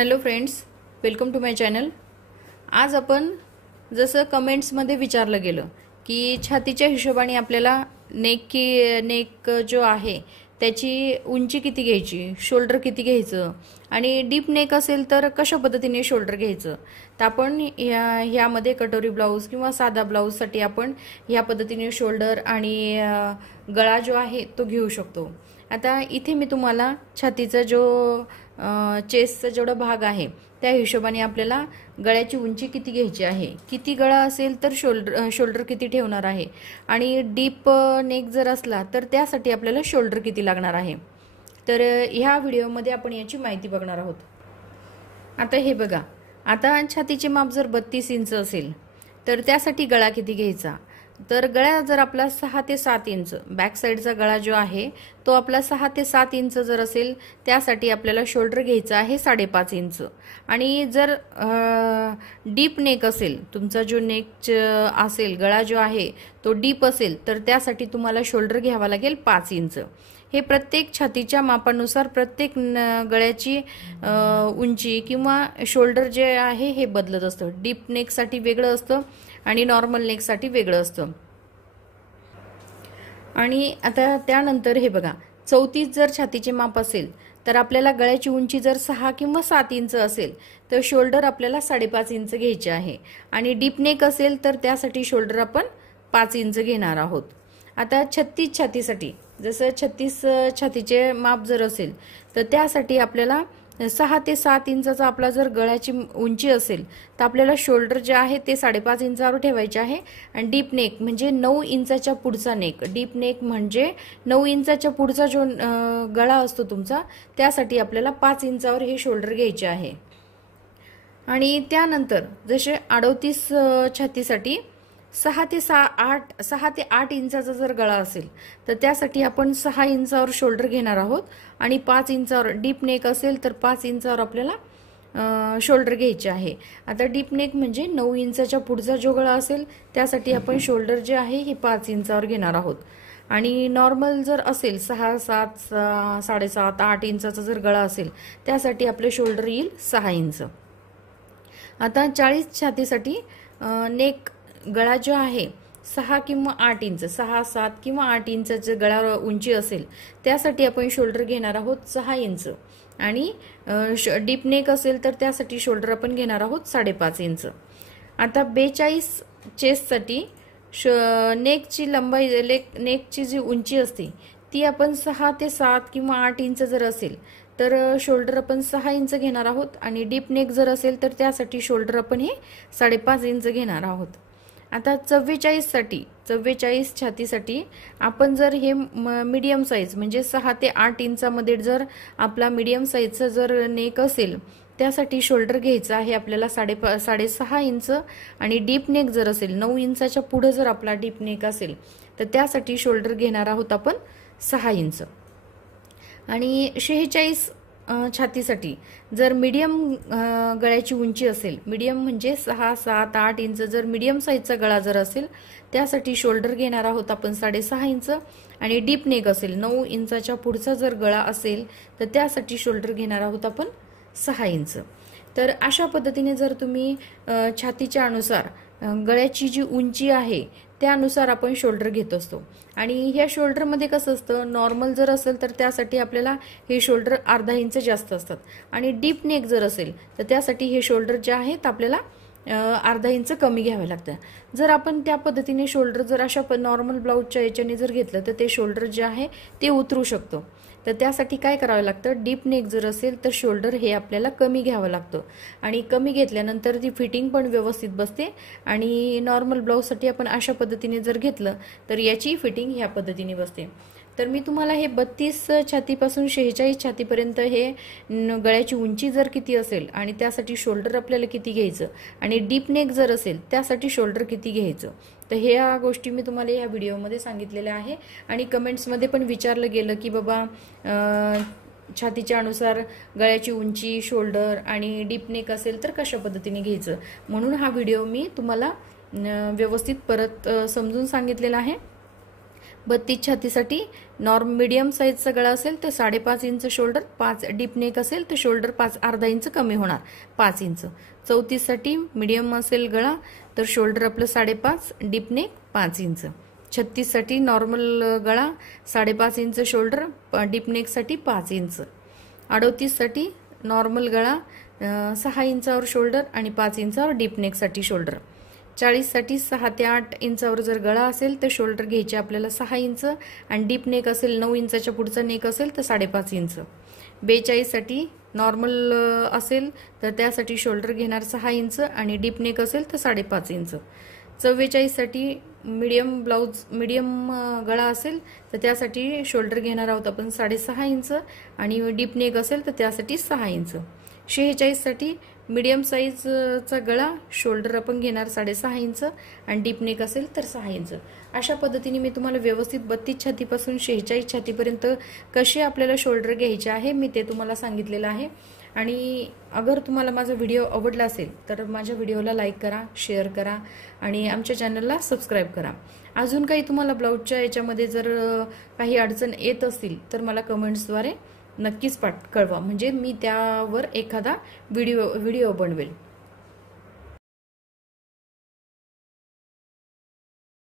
Hello friends, welcome to my channel. आज आपण जसं कमेंट्समध्ये विचारलं गेलं की छातीच्या हिशोबाने आपल्याला नेक जो आहे त्याची उंची किती घ्यायची, शोल्डर किती घ्यायचं आणि डीप नेक असेल तर कशा पद्धतीने शोल्डर घ्यायचं, तर आपण ह्यामध्ये कटोरी ब्लाऊज किंवा साधा ब्लाऊजसाठी आपण ह्या पद्धतीने शोल्डर आणि गळा जो आहे तो घेऊ शकतो। आता इथे मी तुम्हाला छातीचा जो चेस्टचा जेवढा भाग आहे त्या हिशोबाने आपल्याला गळ्याची उंची किती घ्यायची आहे, किती गळा असेल तर शोल्डर किती ठेवणार आहे आणि डीप नेक जर असला तर त्यासाठी आपल्याला शोल्डर किती लागणार आहे, तर ह्या व्हिडिओमध्ये आपण याची माहिती बघणार आहोत। आता हे बघा, आता छातीचे माप जर 32 इंच असेल तर त्यासाठी गळा किती घ्यायचा, तर गळा जर आपला 6 ते 7 इंच, बॅक साईडचा गळा जो आहे तो आपला 6 ते 7 इंच जर असेल त्यासाठी आपल्याला शोल्डर घ्यायचा आहे 5.5 इंच। आणि जर डीप नेक असेल, तुमचा जो नेक असेल, गळा जो आहे तो डीप असेल तर त्यासाठी तुम्हाला शोल्डर घ्यावा लागेल 5 इंच। हे प्रत्येक छातीच्या मापानुसार प्रत्येक गळ्याची उंची किंवा शोल्डर जे आहे हे बदलत असतं। डीप नेकसाठी वेगळं असतं आणि नॉर्मल नेकसाठी वेगळं असतं। आणि आता त्यानंतर हे बघा, 34 जर छातीचे माप असेल तर आपल्याला गळ्याची उंची जर 6 किंवा 7 इंच असेल तर शोल्डर आपल्याला 5.5 इंच घ्यायचे आहे आणि डीप नेक असेल तर त्यासाठी शोल्डर आपण 5 इंच घेणार आहोत। आता 36 छातीसाठी, जसं 36 छातीचे माप जर असेल तर त्यासाठी आपल्याला 6 ते 7 इंचाचा आपला जर गळ्याची उंची असेल तर आपल्याला शोल्डर जे आहे ते 5.5 इंचावर ठेवायचे आहे आणि डीप नेक म्हणजे 9 इंचाच्या पुढचा नेक, डीप नेक म्हणजे 9 इंचाच्या पुढचा जो गळा असतो तुमचा त्यासाठी आपल्याला 5 इंचावर हे शोल्डर घ्यायचे आहे। आणि त्यानंतर जसे 38 छातीसाठी 6 ते 8 इंचाचा जर गळा असेल तर त्यासाठी आपण 6 इंचावर शोल्डर घेणार आहोत आणि 5 इंचावर, डीप नेक असेल तर 5 इंचावर आपल्याला शोल्डर घ्यायचे आहे। आता डीप नेक म्हणजे 9 इंचाच्या पुढचा जो गळा असेल त्यासाठी आपण शोल्डर जे आहे हे 5 इंचावर घेणार आहोत। आणि नॉर्मल जर असेल 6, 7, 7.5, 8 इंचाचा जर गळा असेल त्यासाठी आपले शोल्डर येईल 6 इंच। आता 40 छातीसाठी नेक गळा जो आहे 6 किंवा 8 इंच, 6, 7 किंवा 8 इंचाचे गळा उंची असेल त्यासाठी आपण शोल्डर घेणार आहोत 6 इंच आणि डीप नेक असेल तर त्यासाठी शोल्डर आपण घेणार आहोत 5.5 इंच। आता 42 चेस्टसाठी नेकची लंबाई, नेकची जी उंची असते ती आपण 6 ते 7 किंवा 8 इंच जर असेल तर शोल्डर आपण 6 इंच घेणार आहोत आणि डीप नेक जर असेल तर त्यासाठी शोल्डर आपण हे 5.5 इंच घेणार आहोत। आता 44 छातीसाठी आपण जर हे मीडियम साईज म्हणजे 6 ते 8 इंचामध्ये जर आपला मीडियम साईजचा जर नेक असेल त्यासाठी शोल्डर घ्यायचा आहे आपल्याला 6.5 इंच आणि डीप नेक जर असेल 9 इंचाच्या पुढे जर आपला डीप नेक असेल तर त्यासाठी शोल्डर घेणार आहोत आपण 6 इंच। आणि 46 छातीसाठी जर मीडियम गळ्याची उंची असेल, मीडियम म्हणजे 6, 7, 8 इंच जर मीडियम साईजचा गळा जर असेल त्यासाठी शोल्डर घेणार आहोत आपण 6.5 इंच आणि डीप नेक असेल 9 इंचाच्या पुढचा जर गळा असेल तर त्यासाठी शोल्डर घेणार आहोत आपण 6 इंच। तर अशा पद्धतीने जर तुम्ही छातीच्या अनुसार गळ्याची जी उंची आहे त्यानुसार आपण शोल्डर घेत असतो। आणि ह्या शोल्डरमध्ये कसं असतं, नॉर्मल जर असेल तर त्यासाठी आपल्याला हे शोल्डर अर्धा इंच जास्त असतात आणि डीप नेक जर असेल तर त्यासाठी हे शोल्डर जे आहेत आपल्याला अर्धा इंच कमी घ्यावे लागतं। जर आपण त्या पद्धतीने शोल्डर जर अशा नॉर्मल ब्लाऊजच्या याच्याने जर घेतलं तर ते शोल्डर जे आहे ते उतरू शकतो। तर त्यासाठी काय करावं लागतं, डीप नेक जर असेल तर शोल्डर हे आपल्याला कमी घ्यावं लागतं आणि कमी घेतल्यानंतर ती फिटिंग पण व्यवस्थित बसते। आणि नॉर्मल ब्लाऊजसाठी आपण अशा पद्धतीने जर घेतलं तर याची फिटिंग ह्या पद्धतीने बसते। तर मी तुम्हाला हे 32 छातीपासून 46 छातीपर्यंत हे गळ्याची उंची जर किती असेल आणि त्यासाठी शोल्डर आपल्याला किती घ्यायचं आणि डीप नेक जर असेल त्यासाठी शोल्डर किती घ्यायचं, तर ह्या गोष्टी मी तुम्हाला या व्हिडिओमध्ये सांगितलेल्या आहे। आणि कमेंट्समध्ये पण विचारलं गेलं की बाबा छातीच्या अनुसार गळ्याची उंची, शोल्डर आणि डीप नेक असेल तर कशा पद्धतीने घ्यायचं, म्हणून हा व्हिडिओ मी तुम्हाला व्यवस्थित परत समजून सांगितलेला आहे। 32 छातीसाठी मीडियम साईजचा गळा असेल तर 5.5 इंच शोल्डर, 5 डीप नेक असेल तर शोल्डर 5 अर्धा इंच कमी होणार, 5 इंच. 34 साठी मीडियम असेल गळा तर शोल्डर आपलं 5.5, डीप नेक 5 इंच. 36 साठी नॉर्मल गळा 5.5 इंच शोल्डर, डीप नेक साठी 5 इंच. 38 साठी नॉर्मल गळा 6 इंचावर शोल्डर आणि 5 इंचावर डीप नेक साठी शोल्डर. 40 साठी 6 ते 8 इंचावर जर गळा असेल तर शोल्डर घ्यायचे आपल्याला 6 इंच आणि डीप नेक असेल 9 इंचाच्या पुढचा नेक असेल तर 5.5 इंच. 42 साठी नॉर्मल असेल तर त्यासाठी शोल्डर घेणार 6 इंच आणि डीप नेक असेल तर 5.5 इंच. 44 साठी मीडियम गळा असेल तर त्यासाठी शोल्डर घेणार आहोत आपण 6.5 इंच आणि डीप नेक असेल तर त्यासाठी 6 इंच. 46 साठी मीडियम साईजचा गळा, शोल्डर आपण घेणार 6.5 इंच आणि डीप नेक असेल तर 6 इंच. अशा पद्धतीने मी तुम्हाला व्यवस्थित 32 छातीपासून 46 छातीपर्यंत कसे आपल्याला शोल्डर घ्यायचे आहे मी ते तुम्हाला सांगितलेलं आहे. आणि अगर तुम्हाला माझा व्हिडिओ आवडला असेल तर माझ्या व्हिडिओला लाईक करा, शेअर करा आणि आमच्या चॅनलला सबस्क्राईब करा. अजून काही तुम्हाला ब्लाऊजच्या याच्यामध्ये जर काही अडचण येत असतील तर मला कमेंट्सद्वारे नक्कीच कळवा, म्हणजे मी त्यावर एखादा व्हिडिओ बनवेल.